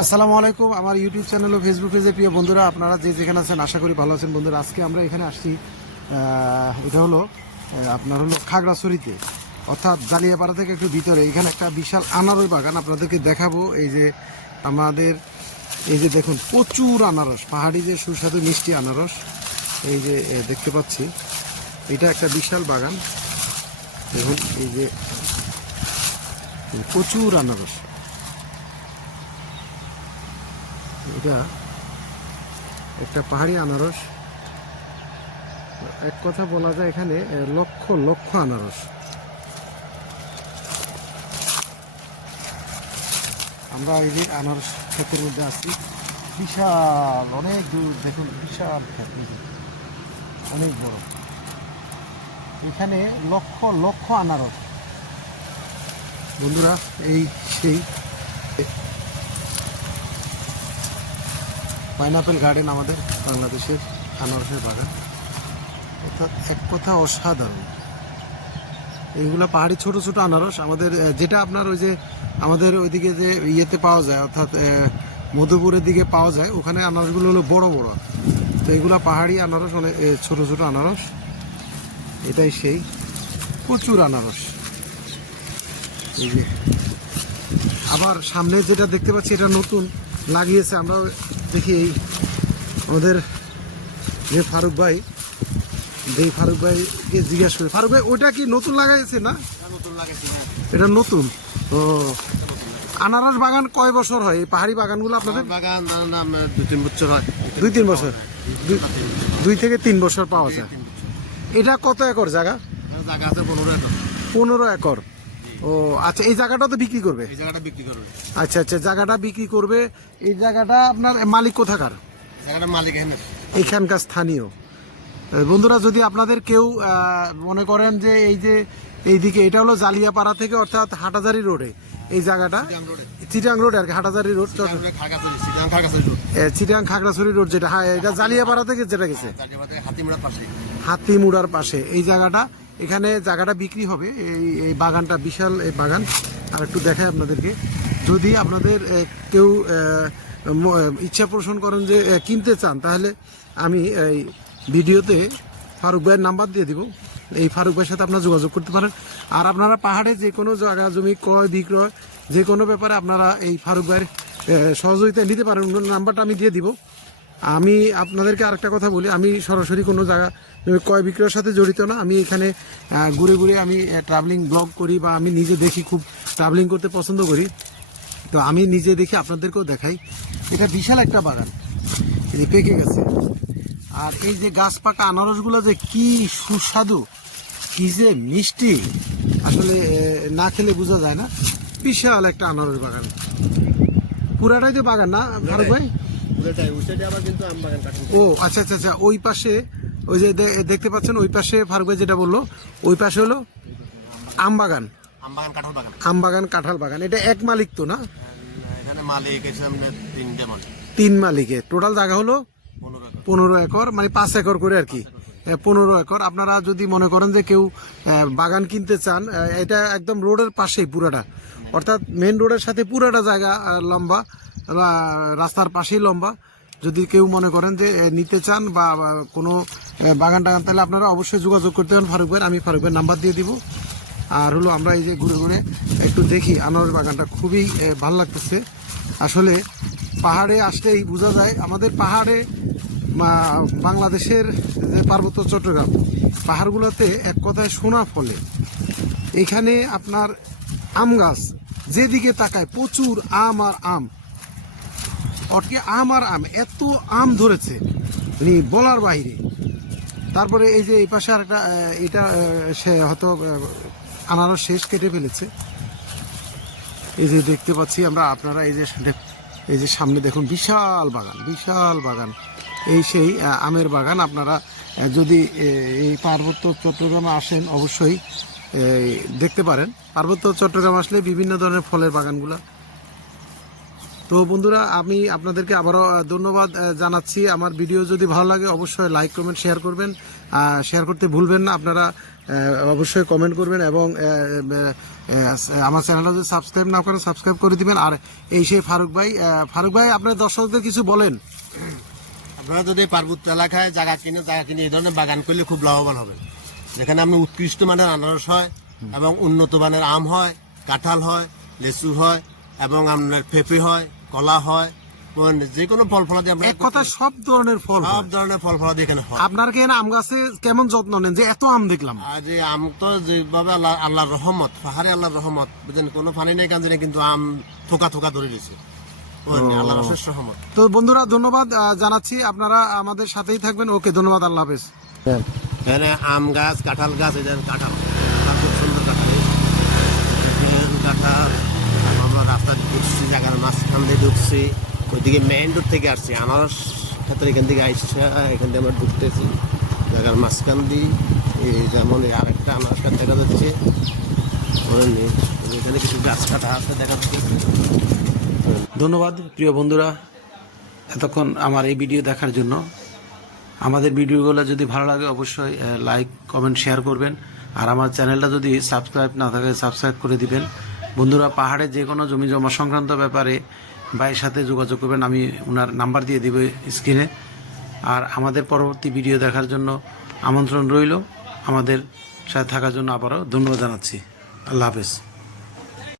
আসসালামু আলাইকুম। আমার ইউটিউব চ্যানেল ও ফেসবুক পেজে প্রিয় বন্ধুরা, আপনারা যে যেখানে আছেন, আশা করি ভালো আছেন। বন্ধুরা, আজকে আমরা এখানে আসছি এটা হলো আপনার হলো খাগড়াছড়িতে, অর্থাৎ জালিয়াপাড়া থেকে একটু ভিতরে। এখানে একটা বিশাল আনারস বাগান আপনাদেরকে দেখাবো। এই যে আমাদের, এই যে দেখুন, প্রচুর আনারস, পাহাড়ি যে সুস্বাদু মিষ্টি আনারস, এই যে দেখতে পাচ্ছি। এটা একটা বিশাল বাগান। দেখুন, এই যে, প্রচুর আনারস। এটা একটা পাহাড়ি আনারস। এক কথা বলা যায় এখানে লক্ষ লক্ষ আনারস। আমরা এই যে আনারস ক্ষেতের মধ্যে আছি। বিশাল, অনেক দূর, দেখুন, বিশাল ক্ষেত। অনেক বড়। এখানে লক্ষ লক্ষ আনারস। বন্ধুরা, এই সেই পাইনাপেল গার্ডেন আমাদের বাংলাদেশের আনারসের বাগান। অর্থাৎ এক কথা অসাধারণ। এইগুলো পাহাড়ি ছোট ছোট আনারস। আমাদের যেটা আপনার ওই যে আমাদের ওইদিকে যে ইয়েতে পাওয়া যায় অর্থাৎ মধুপুরের দিকে পাওয়া যায় ওখানে আনারসগুলো হলো বড় বড়। তো এগুলো পাহাড়ি আনারস অনেক এ, ছোট ছোট আনারস। এটাই সেই। প্রচুর আনারস। এই যে আবার সামনে যেটা দেখতে পাচ্ছি এটা নতুন। লাগিয়েছে। আমরা দেখি এই আমাদের যে ফারুক ভাই এই ফারুক ভাইকে জিজ্ঞাসা করি ফারুক ভাই ওইটা কি নতুন লাগাইছে না? এটা নতুন তো আনারস বাগান কয় বছর হয়? এই পাহাড়ি বাগানগুলো আপনাদের? বাগান ধরেন নাম দু তিন বছর হয়। দুই তিন বছর? দুই- দুই থেকে তিন বছর পাওয়া যায়। এটা কত একর জায়গা? জায়গা আছে পনেরো একর। পনেরো একর। ও আচ্ছা এই জায়গাটা তো বিক্রি করবে? এই জায়গাটা বিক্রি করবে। আচ্ছা আচ্ছা জায়গাটা বিক্রি করবে। এই জায়গাটা আপনার মালিক কোথাকার? জায়গাটা মালিক এখানে। এখানকার স্থানীয়। বন্ধুরা যদি আপনাদের কেউ মনে করেন যে এই যে এইদিকে এটা হলো জালিয়াপাড়া থেকে অর্থাৎ হাটাজারি রোডে। এই জায়গাটা চিটাং রোড। আর কি হাটাজারি রোড চিটাং খাগড়াছড়ি রোড। যেটা হ্যাঁ এটা জালিয়াপাড়া থেকে যেটা গেছে। হাতিমুড়ার পাশে। এই জায়গাটা এখানে জায়গাটা বিক্রি হবে, এই এই বাগানটা, বিশাল এই বাগান। আর একটু দেখাই আপনাদেরকে। যদি আপনাদের কেউ ইচ্ছা পোষণ করেন যে কিনতে চান, তাহলে আমি এই ভিডিওতে ফারুক ভাইয়ের নাম্বার দিয়ে দিব। এই ফারুক ভাইয়ের সাথে আপনারা যোগাযোগ করতে পারেন। আর আপনারা পাহাড়ে যে কোনো জায়গা, জমি, ক্রয়, বিক্রয়, যে কোনো ব্যাপারে আপনারা এই ফারুক ভাইয়ের সহযোগিতা নিতে পারেন। নাম্বারটা আমি দিয়ে দিব। আমি আপনাদেরকে আরেকটা কথা বলি আমি সরাসরি কোনো জায়গা ক্রয় বিক্রয়ের সাথে জড়িত না আমি এখানে ঘুরে ঘুরে আমি ট্রাভেলিং ব্লগ করি বা আমি নিজে দেখি খুব ট্রাভেলিং করতে পছন্দ করি। তো আমি নিজে দেখি আপনাদেরকেও দেখাই। এটা বিশাল একটা বাগান। এই যে পেকে গেছে। আর এই যে গাছ পাকা আনারসগুলো যে কি সুস্বাদু কি যে মিষ্টি আসলে না খেলে বোঝা যায় না। বিশাল একটা আনারস বাগান। পুরাটাই তো বাগান না ফারুক ভাই? পুরোটাই ওই সাইডে আবার কিন্তু আম বাগান কাটুন ও আচ্ছা আচ্ছা আচ্ছা ওই পাশে ওই যে দেখতে পাচ্ছেন ওই পাশে ফারুক ভাই যেটা বলল ওই পাশে হলো আম বাগান আম বাগান কাঁঠাল বাগান। আম বাগান কাঁঠাল বাগান এটা এক মালিক তো না? এখানে মালিক তিনটে মালিক। তিন মালিকে টোটাল জায়গা হলো পনেরো একর। মানে পাঁচ একর করে আর কি। পনেরো একর। আপনারা যদি মনে করেন যে কেউ বাগান কিনতে চান এটা একদম রোডের পাশেই পুরাটা। অর্থাৎ মেন রোডের সাথে পুরাটা জায়গা লম্বা। রাস্তার পাশেই লম্বা। যদি কেউ মনে করেন যে নিতে চান বা কোনো বাগান টাগান তাহলে আপনারা অবশ্যই যোগাযোগ করতে পারেন ফারুক ভাইয়ের, আমি ফারুক ভাইয়ের নাম্বার দিয়ে দিব। আর হলো আমরা এই যে ঘুরে ঘুরে একটু দেখি আনারস বাগানটা খুবই ভালো লাগতেছে। আসলে পাহাড়ে আসলেই বোঝা যায়, আমাদের পাহাড়ে বাংলাদেশের যে পার্বত্য চট্টগ্রাম, পাহাড়গুলোতে এক কথায় সোনা ফলে। এখানে আপনার আম গাছ, যেদিকে তাকায় প্রচুর আম আর আম। অটকে আম আর আম, এত আম ধরেছে। মানে বলার বাইরে। তারপরে এই যে এই পাশে আর একটা এটা সে হয়তো আনারস শেষ কেটে ফেলেছে। এই যে দেখতে পাচ্ছি আমরা, আপনারা এই যে এই যে সামনে দেখুন, বিশাল বাগান বিশাল বাগান। এই সেই আমের বাগান, আপনারা যদি এই পার্বত্য চট্টগ্রামে আসেন, অবশ্যই দেখতে পারেন। পার্বত্য চট্টগ্রাম আসলে বিভিন্ন ধরনের ফলের বাগানগুলা তো বন্ধুরা, আমি আপনাদেরকে আবারও ধন্যবাদ জানাচ্ছি। আমার ভিডিও যদি ভালো লাগে, অবশ্যই লাইক, কমেন্ট, শেয়ার করবেন। শেয়ার করতে ভুলবেন না, আপনারা অবশ্যই কমেন্ট করবেন এবং আমার চ্যানেলটা যদি সাবস্ক্রাইব না করেন, সাবস্ক্রাইব করে দিবেন। আর এই সেই ফারুক ভাই ফারুক ভাই, আপনার দর্শকদের কিছু বলেন। আপনারা যদি পার্বত্য এলাকায় জায়গা কিনে জায়গা কিনে এই ধরনের বাগান করলে খুব লাভবান হবে যেখানে আপনি উৎকৃষ্ট মানের আনারস হয় এবং উন্নত মানের আম হয়, কাঁঠাল হয়, লেচু হয় এবং আপনার পেঁপে হয়। কলা হয় যে কোনো ফল ফলাদি আমরা এক কথা সব ধরনের ফল সব ধরনের ফল ফলাদি এখানে হয়। আপনার কি আম গাছে কেমন যত্ন নেন? যে এত আম দেখলাম। আর যে আম তো যেভাবে আল্লাহ আল্লাহর রহমত পাহাড়ে আল্লাহর রহমত বুঝলেন কোনো পানি নেই কান কিন্তু আম থোকা থোকা ধরে দিয়েছে আল্লাহর অশেষ রহমত। তো বন্ধুরা ধন্যবাদ জানাচ্ছি। আপনারা আমাদের সাথেই থাকবেন। ওকে ধন্যবাদ আল্লাহ হাফেজ। এখানে আম গাছ কাঁঠাল গাছ এই দেখেন কাঁঠাল। কাঁঠাল খুব সুন্দর কাঁঠাল কাঁঠাল। রাস্তা ঢুকছি জায়গার মাঝখান দিয়ে ঢুকছি ওইদিকে মেইন রোড থেকে আসছি। আনারস ক্ষেত্রে এখান থেকে আইসা এখান থেকে আমরা ঢুকতেছি জায়গার মাঝখান দিয়ে, এই যেমন আরেকটা আনারস গাছ দেখা যাচ্ছে। এখানে কিছু গাছ কাটা আছে দেখা যাচ্ছে। ধন্যবাদ, প্রিয় বন্ধুরা, এতক্ষণ আমার এই ভিডিও দেখার জন্য। আমাদের ভিডিওগুলো যদি ভালো লাগে, অবশ্যই লাইক কমেন্ট শেয়ার করবেন। আর আমার চ্যানেলটা যদি সাবস্ক্রাইব না থাকে সাবস্ক্রাইব করে দিবেন। বন্ধুরা, পাহাড়ে যে কোনো জমি জমা সংক্রান্ত ব্যাপারে ভাইয়ের সাথে যোগাযোগ করবেন, আমি ওনার নাম্বার দিয়ে দিব স্ক্রিনে। আর আমাদের পরবর্তী ভিডিও দেখার জন্য আমন্ত্রণ রইল। আমাদের সাথে থাকার জন্য আবারও ধন্যবাদ জানাচ্ছি। আল্লাহ হাফেজ।